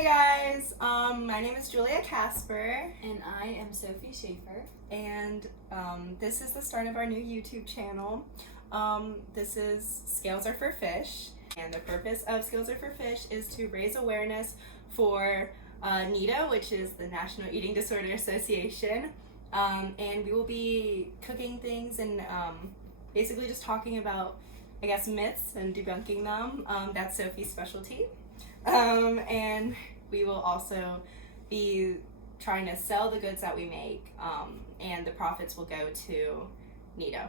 Hey guys, my name is Julia Casper, And I am Sophie Schaefer. and this is the start of our new YouTube channel. This is Scales Are for Fish, and the purpose of Scales Are for Fish is to raise awareness for NEDA, which is the National Eating Disorder Association, and we will be cooking things and basically just talking about, I guess, myths and debunking them. That's Sophie's specialty. And we will also be trying to sell the goods that we make, and the profits will go to NEDA.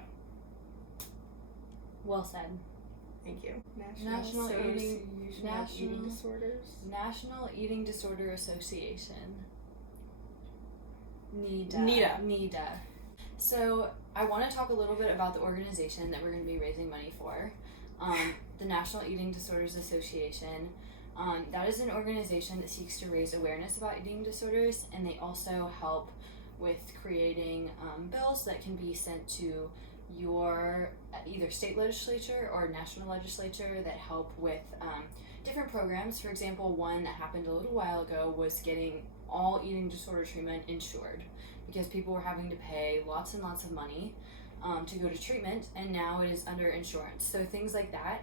Well said. Thank you. National Eating Disorders. National Eating Disorder Association. NEDA. NEDA. So I want to talk a little bit about the organization that we're going to be raising money for. The National Eating Disorders Association. That is an organization that seeks to raise awareness about eating disorders, and they also help with creating bills that can be sent to your either state legislature or national legislature that help with different programs. For example, one that happened a little while ago was getting all eating disorder treatment insured, because people were having to pay lots and lots of money to go to treatment, and now it is under insurance. So things like that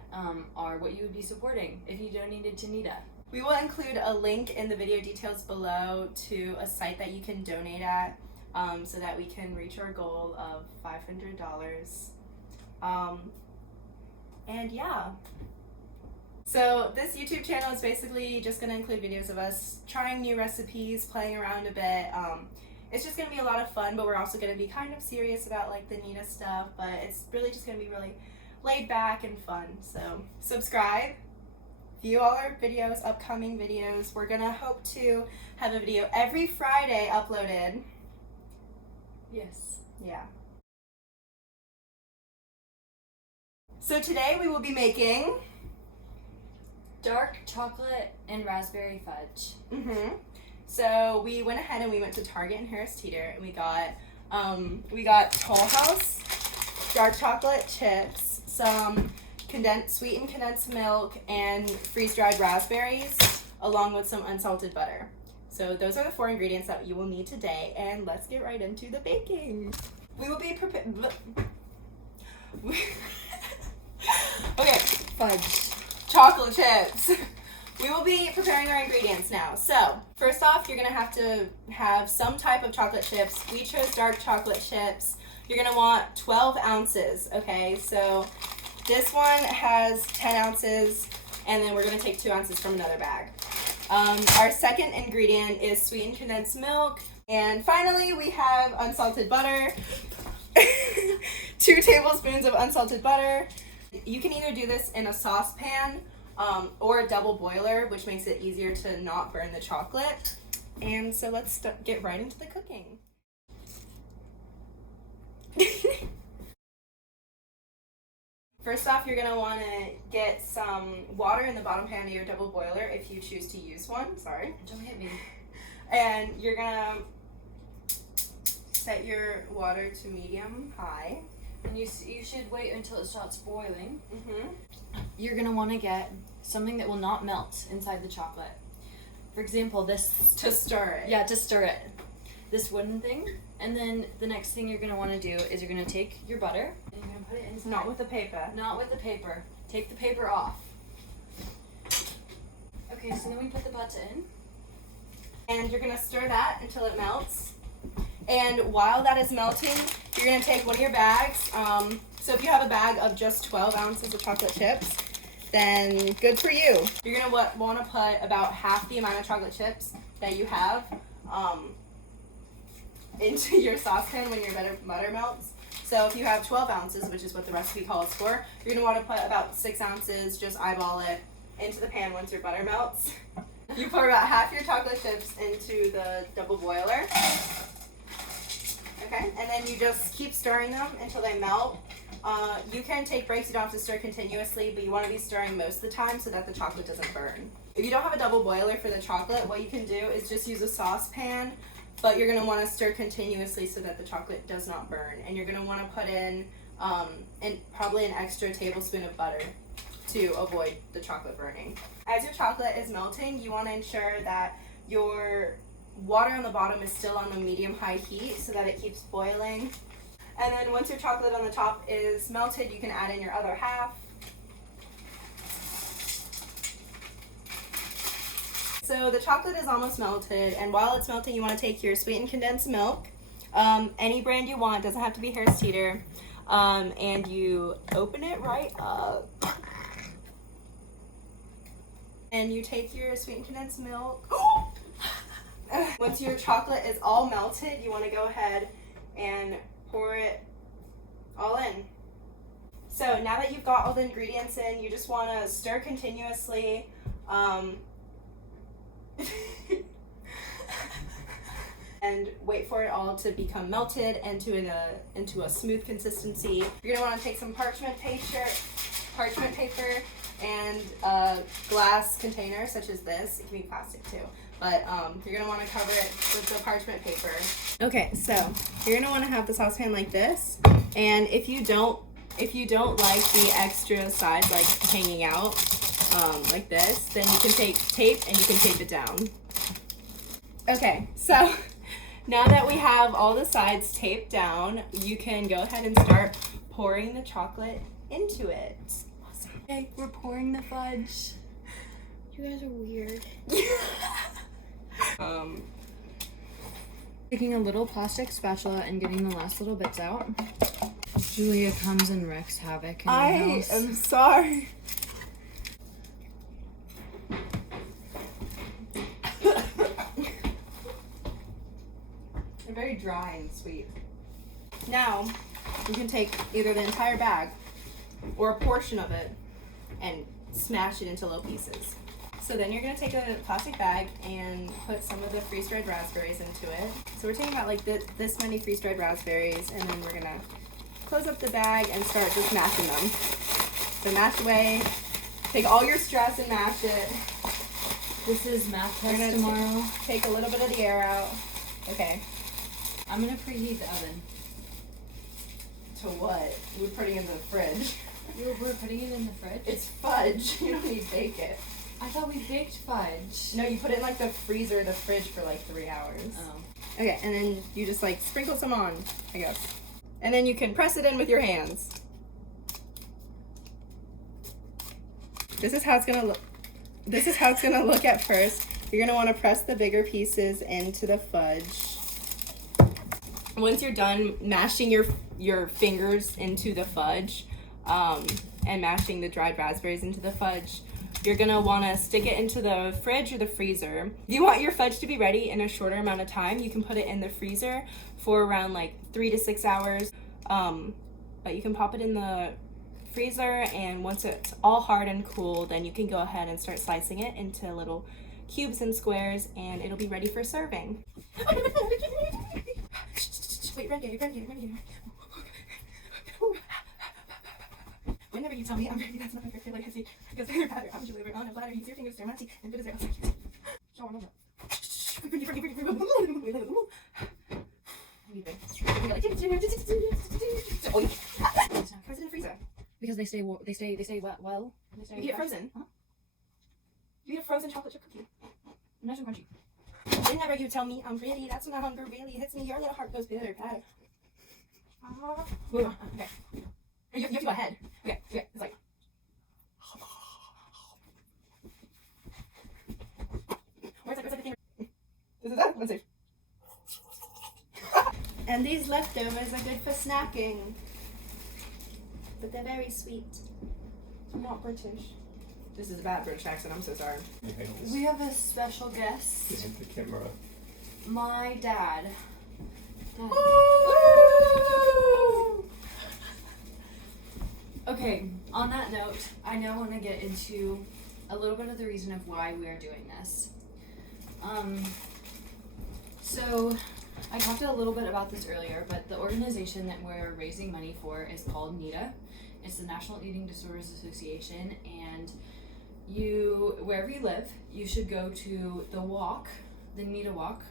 are what you would be supporting if you donated to NEDA. We will include a link in the video details below to a site that you can donate at, so that we can reach our goal of $500. And yeah. So this YouTube channel is basically just going to include videos of us trying new recipes, playing around a bit. It's just going to be a lot of fun, but we're also going to be kind of serious about like the NEDA stuff, but it's really just going to be really laid back and fun. So subscribe, view all our videos, upcoming videos. We're going to hope to have a video every Friday uploaded. Yes. Yeah. So today we will be making Dark chocolate and raspberry fudge. So we went ahead and we went to Target and Harris Teeter, and we got Toll House dark chocolate chips, some sweetened condensed milk, and freeze-dried raspberries, along with some unsalted butter. So those are the 4 ingredients that you will need today, and let's get right into the baking. We will be okay, fudge, chocolate chips. We will be preparing our ingredients now. So, first off, you're going to have some type of chocolate chips. We chose dark chocolate chips. You're going to want 12 ounces, okay? So, this one has 10 ounces, and then we're going to take 2 ounces from another bag. Our second ingredient is sweetened condensed milk. And finally, we have unsalted butter. 2 tablespoons of unsalted butter. You can either do this in a saucepan or a double boiler, which makes it easier to not burn the chocolate. And so let's get right into the cooking. First off, you're going to want to get some water in the bottom pan of your double boiler if you choose to use one. Sorry. Don't hit me. And you're going to set your water to medium-high. And you should wait until it starts boiling. You're going to want to get something that will not melt inside the chocolate. For example, this... To stir it. Yeah, to stir it. This wooden thing. And then the next thing you're going to want to do is you're going to take your butter and you're going to put it inside. Not with the paper. Not with the paper. Take the paper off. Okay, so then we put the butter in. And you're going to stir that until it melts. And while that is melting, you're going to take one of your bags. So if you have a bag of just 12 ounces of chocolate chips, then good for you. You're going to want to put about half the amount of chocolate chips that you have into your saucepan when your butter melts. So if you have 12 ounces, which is what the recipe calls for, you're going to want to put about 6 ounces, just eyeball it, into the pan once your butter melts. You pour about half your chocolate chips into the double boiler. Okay, and then you just keep stirring them until they melt. You can take breaks, you don't have to stir continuously, but you want to be stirring most of the time so that the chocolate doesn't burn. If you don't have a double boiler for the chocolate, what you can do is just use a saucepan, but you're going to want to stir continuously so that the chocolate does not burn. And you're going to want to put in probably an extra tablespoon of butter. to avoid the chocolate burning. As your chocolate is melting, you want to ensure that your water on the bottom is still on the medium-high heat so that it keeps boiling. And then once your chocolate on the top is melted, you can add in your other half. So the chocolate is almost melted, and while it's melting, you want to take your sweetened condensed milk, any brand you want, doesn't have to be Harris Teeter, and you open it right up. And you take your sweetened condensed milk. Once your chocolate is all melted, you want to go ahead and pour it all in. So now that you've got all the ingredients in, you just want to stir continuously. And wait for it all to become melted into a smooth consistency. You're gonna want to take some parchment paper and a glass container such as this. It can be plastic too, but you're gonna want to cover it with the parchment paper. Okay, so you're gonna want to have the saucepan like this, and if you don't like the extra sides like hanging out like this, then you can take tape and you can tape it down. Okay, so now that we have all the sides taped down, you can go ahead and start pouring the chocolate into it. Awesome. Okay, we're pouring the fudge. You guys are weird. Taking a little plastic spatula and getting the last little bits out. Julia comes and wreaks havoc in the house. I am sorry. They're very dry and sweet. Now, you can take either the entire bag or a portion of it and smash it into little pieces. So then you're going to take a plastic bag and put some of the freeze-dried raspberries into it. So we're taking about like this many freeze-dried raspberries, and then we're going to close up the bag and start just mashing them. So mash away. Take all your stress and mash it. This is math test tomorrow. Take a little bit of the air out. Okay. I'm going to preheat the oven. To what? We're putting it in the fridge. We're putting it in the fridge? It's fudge. You don't need to bake it. I thought we baked fudge. No, you put it in like the freezer or the fridge for like 3 hours. Oh. Okay, and then you just like sprinkle some on, I guess. And then you can press it in with your hands. This is how it's gonna look. This is how it's gonna look at first. You're gonna want to press the bigger pieces into the fudge. Once you're done mashing your fingers into the fudge, and mashing the dried raspberries into the fudge, you're gonna want to stick it into the fridge or the freezer. If you want your fudge to be ready in a shorter amount of time, you can put it in the freezer for around like 3 to 6 hours. But you can pop it in the freezer, and once it's all hard and cool, then you can go ahead and start slicing it into little cubes and squares, and it'll be ready for serving. Wait, run here. Whenever you tell me I'm ready, that's not perfect. Like I see, because they're better. I'm Julia. On a platter, use your fingers, they're messy, and put it there. Show them up. Where's it in the freezer? Because they stay well. You can get frozen. Huh? You get a frozen chocolate chip cookie. Nice and crunchy. Whenever you tell me I'm ready, that's when my hunger really hits me. Your little heart goes pitter patter. Okay. You have to go ahead. Okay. It's like. Where's the thing? This is that? Let's see. And these leftovers are good for snacking. But they're very sweet. I'm not British. This is a bad British accent, I'm so sorry. We have a special guest. Isn't the camera? My dad. Okay, on that note, I now want to get into a little bit of the reason of why we are doing this. So I talked a little bit about this earlier, but the organization that we're raising money for is called NEDA. It's the National Eating Disorders Association, and wherever you live, you should go to the walk, the NEDA walk.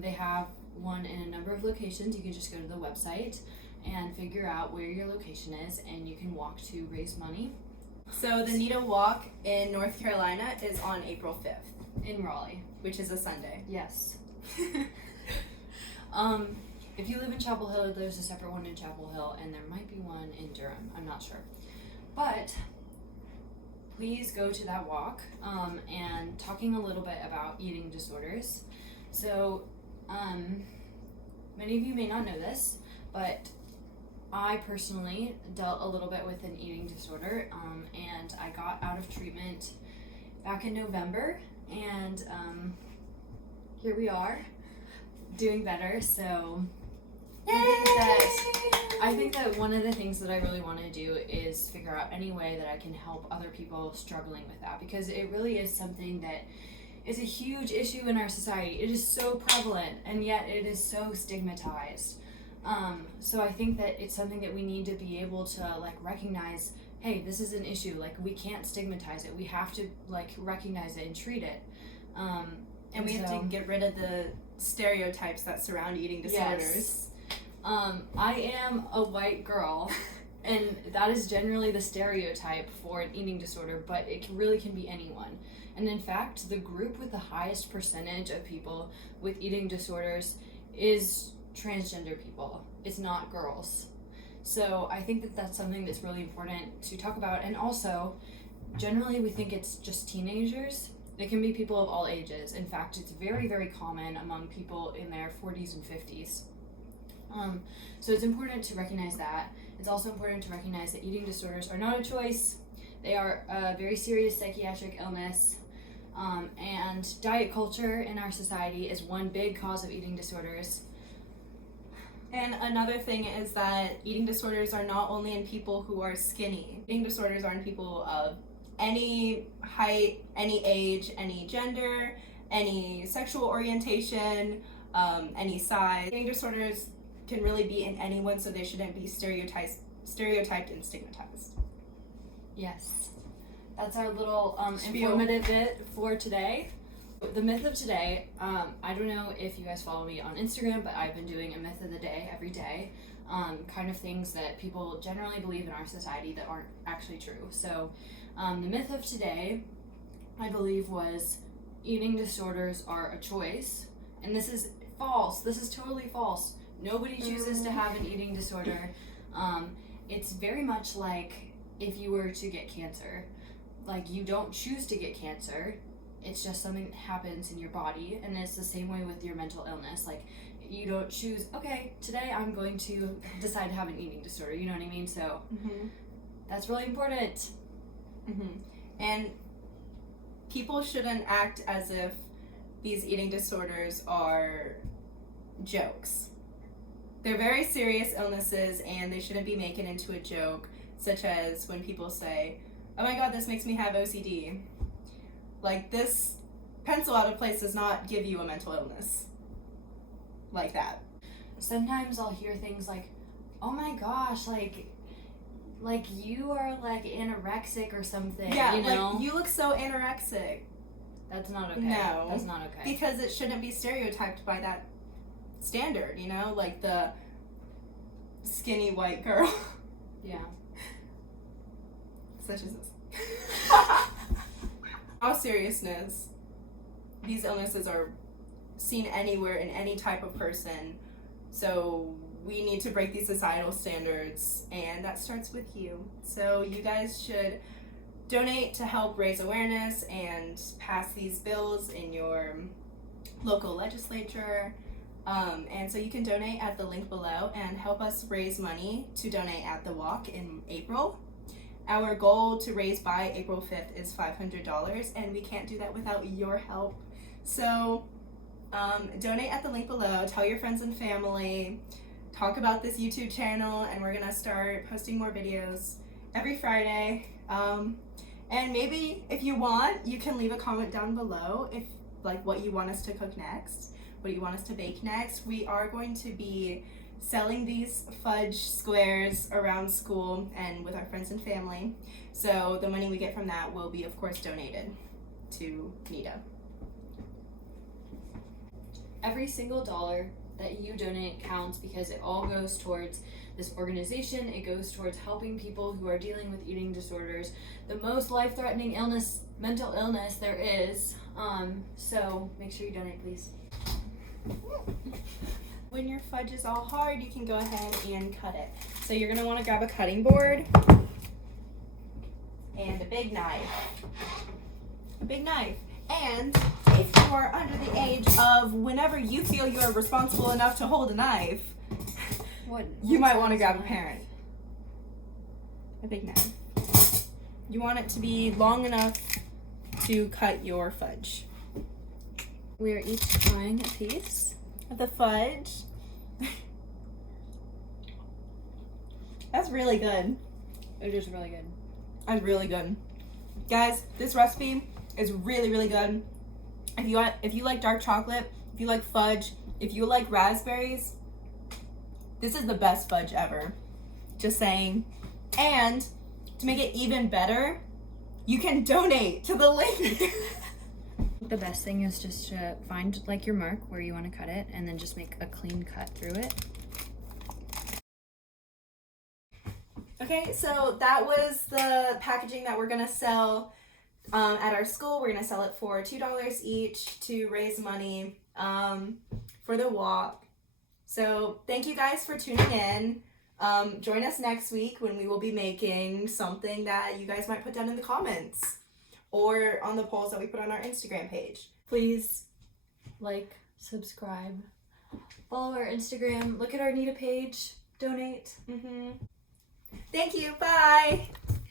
They have one in a number of locations. You can just go to the website and figure out where your location is, and you can walk to raise money. So the NEDA walk in North Carolina is on April 5th, In Raleigh. which is a Sunday. Yes. If you live in Chapel Hill, there's a separate one in Chapel Hill, and there might be one in Durham. I'm not sure. But please go to that walk, and talking a little bit about eating disorders. So, many of you may not know this, but I personally dealt a little bit with an eating disorder, and I got out of treatment back in November, and here we are, doing better. So I think that one of the things that I really want to do is figure out any way that I can help other people struggling with that, because it really is something that is a huge issue in our society. It is so prevalent, and yet it is so stigmatized. So I think that it's something that we need to be able to like recognize, hey, this is an issue. Like, we can't stigmatize it. We have to like recognize it and treat it. And we have to get rid of the stereotypes that surround eating disorders. Yes. I am a white girl, and that is generally the stereotype for an eating disorder, but it really can be anyone. And in fact, the group with the highest percentage of people with eating disorders is transgender people. It's not girls. So I think that that's something that's really important to talk about. And also, generally we think it's just teenagers. It can be people of all ages. In fact, it's very, very common among people in their 40s and 50s. So it's important to recognize that. It's also important to recognize that eating disorders are not a choice. They are a very serious psychiatric illness. And diet culture in our society is one big cause of eating disorders. And another thing is that eating disorders are not only in people who are skinny. Eating disorders are in people of any height, any age, any gender, any sexual orientation, any size. Eating disorders can really be in anyone, so they shouldn't be stereotyped and stigmatized. Yes. That's our little Spiel. informative bit for today. The myth of today, I don't know if you guys follow me on Instagram, but I've been doing a myth of the day every day, kind of things that people generally believe in our society that aren't actually true. So the myth of today, I believe, was eating disorders are a choice, and this is false. This is totally false. Nobody chooses to have an eating disorder. It's very much like if you were to get cancer. Like, you don't choose to get cancer. It's just something that happens in your body, and it's the same way with your mental illness. Like, you don't choose, okay, today I'm going to decide to have an eating disorder, you know what I mean? So that's really important. And people shouldn't act as if these eating disorders are jokes. They're very serious illnesses, and they shouldn't be making into a joke, such as when people say, oh my god, this makes me have OCD. Like, this pencil out of place does not give you a mental illness like that. Sometimes I'll hear things like, oh my gosh, like you are like anorexic or something. Yeah, you know? like, you look so anorexic. That's not okay. No. That's not okay. Because it shouldn't be stereotyped by that standard, you know? Like the skinny white girl. Yeah. Such as this. All seriousness, these illnesses are seen anywhere in any type of person, so we need to break these societal standards, and that starts with you. So you guys should donate to help raise awareness and pass these bills in your local legislature. And so you can donate at the link below and help us raise money to donate at the walk in April. Our goal to raise by April 5th is $500, and we can't do that without your help. So donate at the link below, tell your friends and family, talk about this YouTube channel, and we're gonna start posting more videos every Friday. And maybe if you want, you can leave a comment down below if like what you want us to cook next, what you want us to bake next. We are going to be selling these fudge squares around school and with our friends and family. So the money we get from that will be, of course, donated to NEDA. Every single dollar that you donate counts, because it all goes towards this organization. It goes towards helping people who are dealing with eating disorders, the most life-threatening illness, mental illness there is. So make sure you donate, please. When your fudge is all hard, you can go ahead and cut it. So you're gonna wanna grab a cutting board and a big knife. And if you are under the age of whenever you feel you are responsible enough to hold a knife, you might want to grab a parent. A big knife. You want it to be long enough to cut your fudge. We are each trying a piece of the fudge. That's really good. It is really good. That's really good. Guys, this recipe is really, really good. If you like dark chocolate, if you like fudge, if you like raspberries, this is the best fudge ever. Just saying. And to make it even better, you can donate to the link. The best thing is just to find like your mark where you want to cut it and then just make a clean cut through it. Okay, so that was the packaging that we're gonna sell at our school. We're gonna sell it for $2 each to raise money for the walk. So thank you guys for tuning in. Join us next week when we will be making something that you guys might put down in the comments or on the polls that we put on our Instagram page. Please like, subscribe, follow our Instagram, look at our NEDA page, donate. Thank you. Bye.